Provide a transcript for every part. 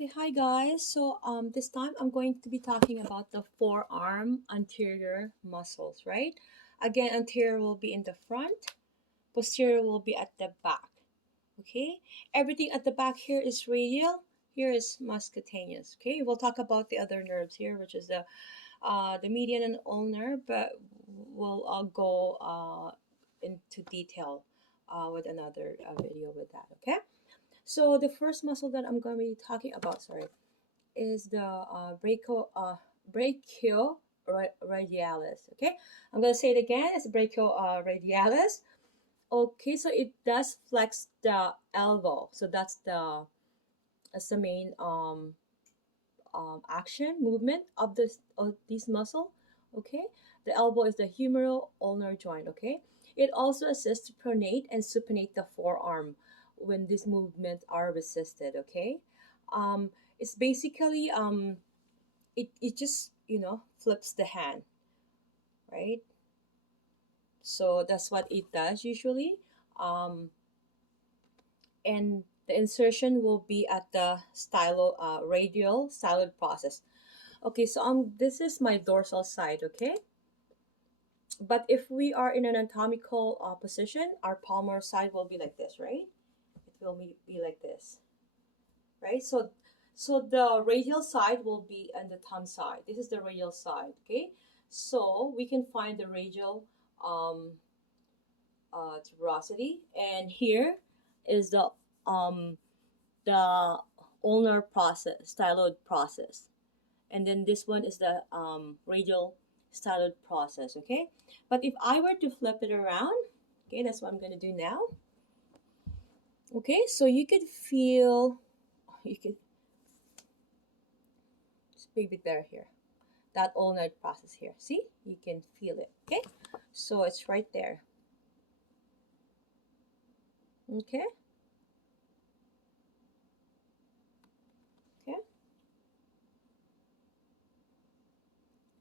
Okay, hi guys. This time I'm going to be talking about the forearm anterior muscles, right? Again, anterior will be in the front, posterior will be at the back. Okay? Everything at the back here is radial, here is muscutaneous. Okay? We'll talk about the other nerves here, which is the median and ulnar, but we'll go into detail with another video with that, okay? So the first muscle that I'm going to be talking about, sorry, is the brachioradialis. Okay, I'm gonna say it again. It's brachioradialis. Okay, so it does flex the elbow. So that's the main action movement of this muscle. Okay, the elbow is the humeral ulnar joint. Okay, it also assists to pronate and supinate the forearm when these movements are resisted. Okay, um, it's basically it just flips the hand, right? So that's what it does usually. um, and the insertion will be at the radial styloid process. Okay, so this is my dorsal side. Okay, but if we are in an anatomical position, our palmar side will be like this, right? It will be like this, right? So the radial side will be on the thumb side. This is the radial side. Okay, so we can find the radial um, tuberosity, and here is um, the ulnar process, styloid process, and then this one is the radial styloid process. Okay, but if I were to flip it around, okay, that's what I'm going to do now. Okay, so you could feel, you could just maybe there here, that ulnar process here. See, you can feel it. Okay, so it's right there. Okay, okay.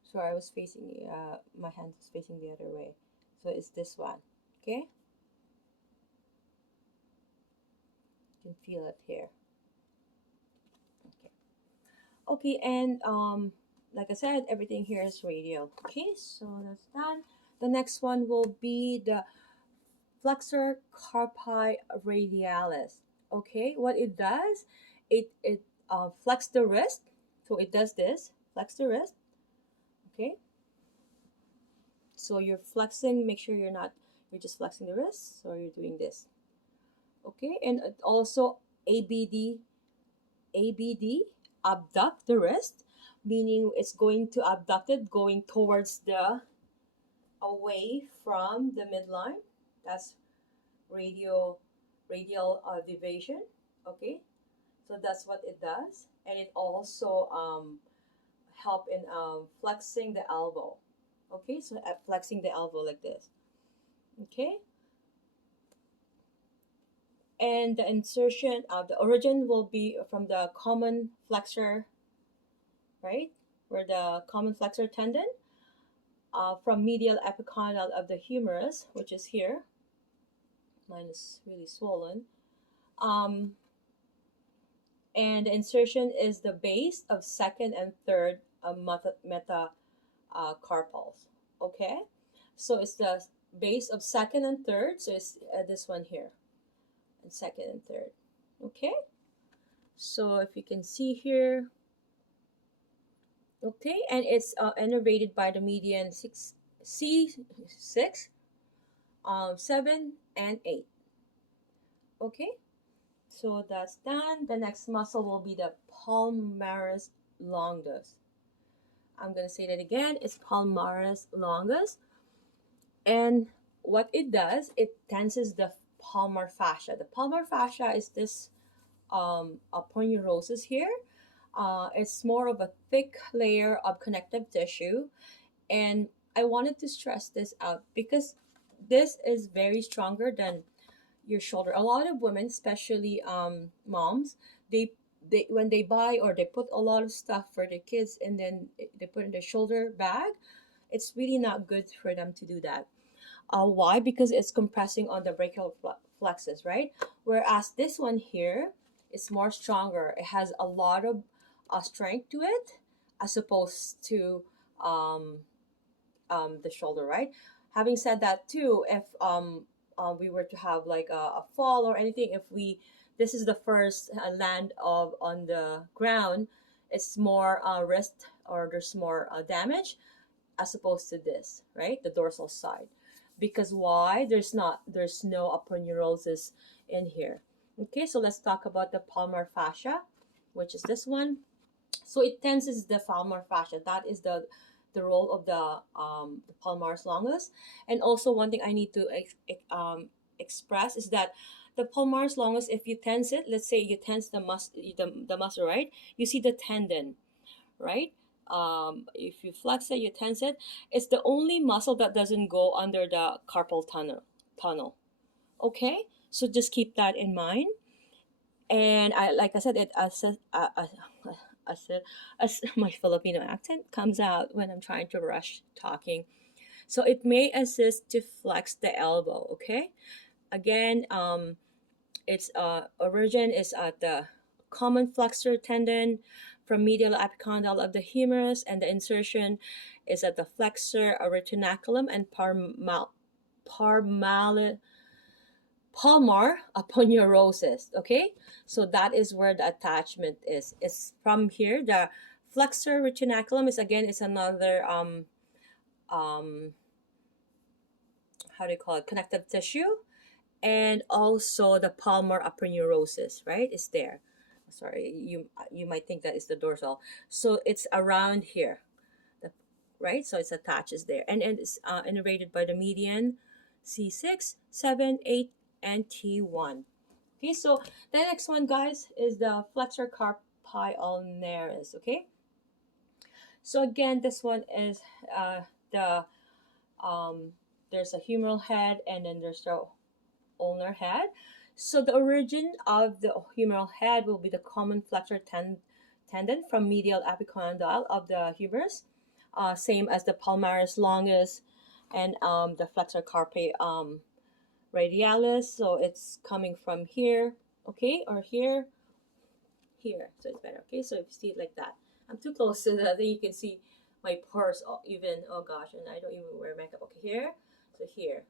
So I was facing, my hand was facing the other way. So it's this one. Okay, you can feel it here. Okay, okay, and like I said, everything here is radial. Okay, so that's done. The next one will be the flexor carpi radialis. Okay, what it does, it flex the wrist. So it does this, flex the wrist. Okay, so you're flexing. Make sure you're just flexing the wrist. So you're doing this. Okay, and it also ABD, ABD, abduct the wrist, meaning it's going to abduct it, going towards the away from the midline. That's radio radial deviation. Okay, so that's what it does, and it also help in flexing the elbow. Okay, so flexing the elbow like this. Okay, and the insertion of the origin will be from the common flexor, right, where the common flexor tendon, from medial epicondyle of the humerus, which is here. Mine is really swollen. Um, and the insertion is the base of second and third metacarpals. Okay, so it's the base of second and third. So it's this one here, and second and third. Okay, so if you can see here, okay, and it's innervated by the median C6, 7, and 8. Okay, so that's done. The next muscle will be the palmaris longus. I'm going to say that again. It's palmaris longus. And what it does, it tenses the palmar fascia. The palmar fascia is this aponeurosis here. It's more of a thick layer of connective tissue. And I wanted to stress this out because this is very stronger than your shoulder. A lot of women, especially moms, they when they buy or they put a lot of stuff for their kids and then they put in their shoulder bag, it's really not good for them to do that. Why? Because it's compressing on the brachial flexus, right? Whereas this one here, It's more stronger. It has a lot of strength to it, as opposed to um, the shoulder, right? Having said that, too, if we were to have like a fall or anything, if we this is the first land of on the ground, it's more risk, or there's more damage, as opposed to this, right? The dorsal side. Because why? There's no aponeurosis in here. Okay, so let's talk about the palmar fascia, which is this one. So it tenses the palmar fascia. That is the role of the palmaris longus. And also one thing I need to express is that the palmaris longus, if you tense it, let's say you tense the muscle, right? You see the tendon, right? If you flex it, you tense it. It's the only muscle that doesn't go under the carpal tunnel. Okay, so just keep that in mind. And I, like I said, it as my Filipino accent comes out when I'm trying to rush talking. So it may assist to flex the elbow. Okay, again, its origin is at the common flexor tendon from medial epicondyle of the humerus, and the insertion is at the flexor retinaculum and palmar aponeurosis. Okay, so that is where the attachment is. It's from here. The flexor retinaculum is another um how do you call it, connective tissue, and also the palmar aponeurosis, right, is there. Sorry, you might think that is the dorsal. So it's around here, the, right? So it's attaches there, and it's innervated by the median C6, 7, 8, and T1. Okay, so the next one, guys, is the flexor carpi ulnaris. Okay, so again, this one is the there's a humeral head, and then there's the ulnar head. So the origin of the humeral head will be the common flexor tendon from medial epicondyle of the humerus, same as the palmaris longus and the flexor carpi radialis. So it's coming from here, okay, or here, here. So it's better, okay? So if you see it like that, I'm too close to that, then you can see my pores even, oh gosh, and I don't even wear makeup. Okay, here, so here.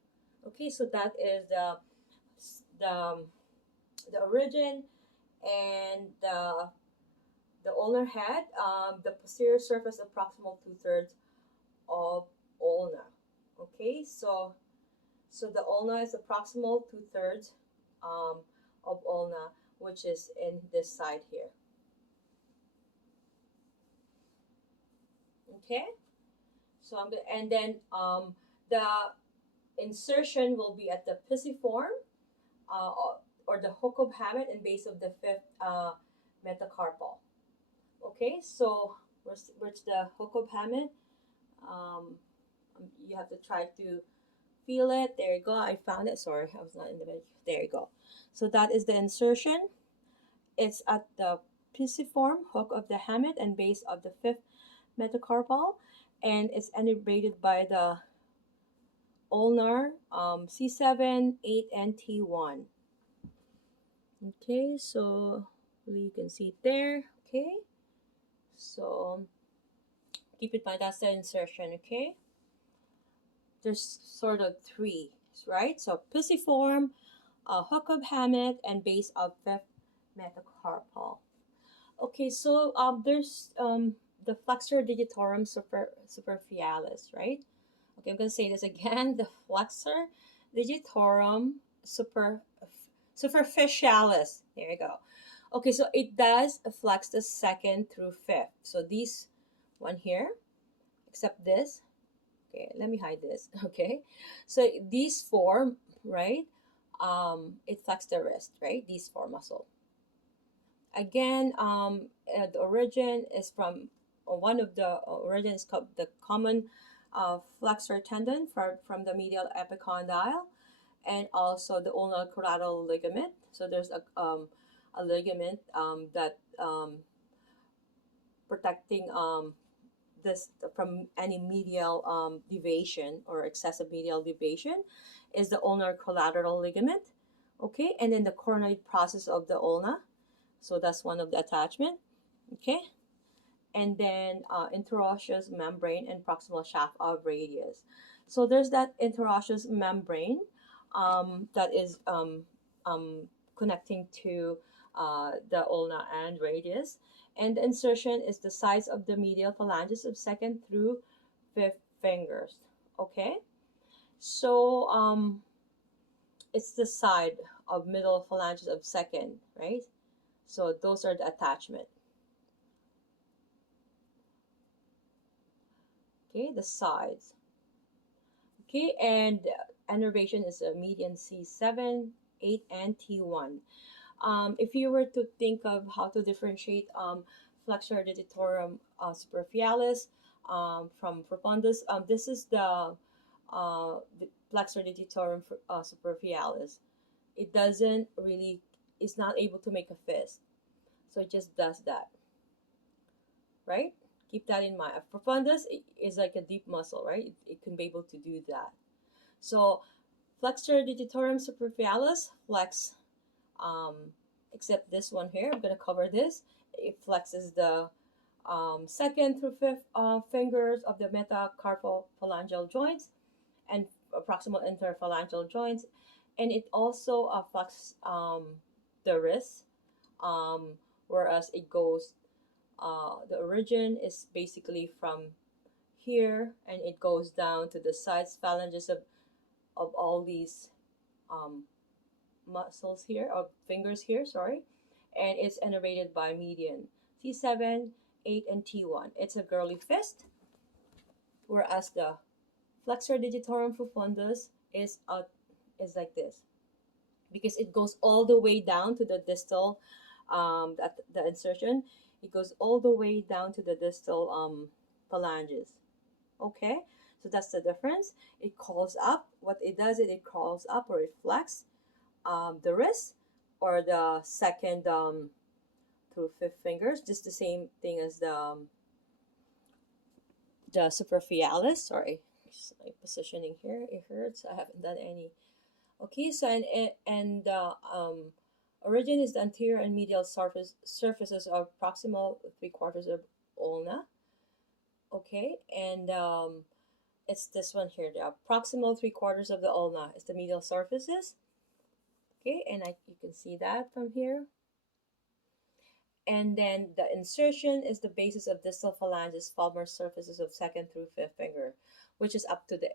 Okay, so that is the the origin, and the ulnar head, the posterior surface of proximal 2/3 of ulna. Okay, so the ulna is the proximal 2/3 of ulna, which is in this side here. Okay, so and then the insertion will be at the pisiform, uh, or the hook of hamate and base of the fifth metacarpal. Okay, so where's the hook of hamate? Um, you have to try to feel it. There you go. I found it. Sorry, I was not in the video. There you go. So that is the insertion. It's at the pisiform, hook of the hamate, and base of the fifth metacarpal, and it's innervated by the ulnar C7, 8, and T1. Okay, so you can see it there. Okay, so keep in mind that's the insertion. Okay, there's sort of three, right? So pisiform, hook of hamate, and base of fifth metacarpal. Okay, so there's the flexor digitorum superficialis, right? Okay, I'm gonna say this again. The flexor digitorum superficialis. There you go. Okay, so it does flex the second through fifth. So these one here, except this. Okay, let me hide this. Okay, so these four, right? It flexes the wrist, right? These four muscle. Again, the origin is from one of the origins, the common flexor tendon from the medial epicondyle, and also the ulnar collateral ligament. So there's a ligament that protecting this from any medial deviation or excessive medial deviation is the ulnar collateral ligament. Okay, and then the coronoid process of the ulna. So that's one of the attachment. Okay. And then interosseous membrane and proximal shaft of radius. So there's that interosseous membrane that is connecting to the ulna and radius. And the insertion is the size of the medial phalanges of second through fifth fingers. Okay, so it's the side of middle phalanges of second, right? So those are the attachment. Okay, the sides. Okay, and innervation is a median C7, 8, and T1. If you were to think of how to differentiate flexor digitorum superficialis from profundus, this is the flexor digitorum superficialis. It doesn't really, it's not able to make a fist, so it just does that, right? Keep that in mind. A profundus is like a deep muscle, right? It can be able to do that. So flexor digitorum superficialis flex, um, except this one here. I'm gonna cover this. It flexes the second through fifth fingers of the metacarpophalangeal joints and proximal interphalangeal joints, and it also flexes the wrist, um, whereas it goes. The origin is basically from here, and it goes down to the sides phalanges of all these um, muscles here, or fingers here, sorry, and it's innervated by median T7, 8, and T1. It's a girly fist, whereas the flexor digitorum profundus is like this, because it goes all the way down to the distal, the insertion. It goes all the way down to the distal phalanges. Okay, so that's the difference. It crawls up. What it does is it crawls up or it flexes the wrist or the second through fifth fingers, just the same thing as the superficialis. Sorry, just like positioning here, it hurts. I haven't done any. Okay, so and the origin is the anterior and medial surfaces of proximal 3/4 of ulna. Okay, and it's this one here. The proximal 3/4 of the ulna is the medial surfaces. Okay, and you can see that from here. And then the insertion is the basis of distal phalanges, palmar surfaces of second through fifth finger, which is up to the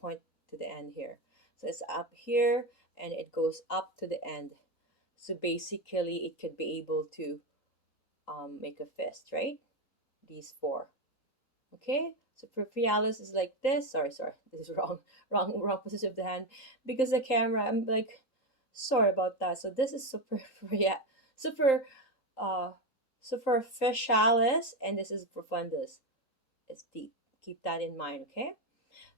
point to the end here. So it's up here and it goes up to the end. So basically, it could be able to make a fist, right? These four. Okay, superficialis is like this. Sorry, this is wrong, wrong position of the hand because the camera. I'm like, sorry about that. So this is super uh, superficialis, and this is profundus. It's deep. Keep that in mind, okay?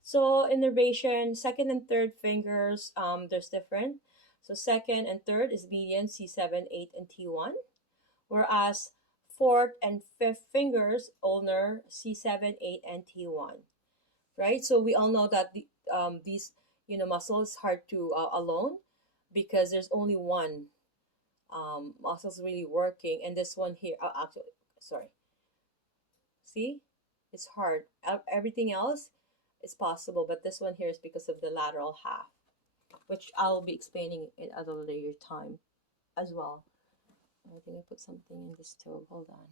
So innervation, second and third fingers, there's different. So second and third is median, C7, 8, and T1. Whereas fourth and fifth fingers, ulnar, C7, 8, and T1. Right? So we all know that these, muscles hard to alone because there's only one muscles really working, and this one here, actually, sorry, see, it's hard. Everything else is possible, but this one here is because of the lateral half, which I'll be explaining in at a later time as well. I think I put something in this too. Hold on.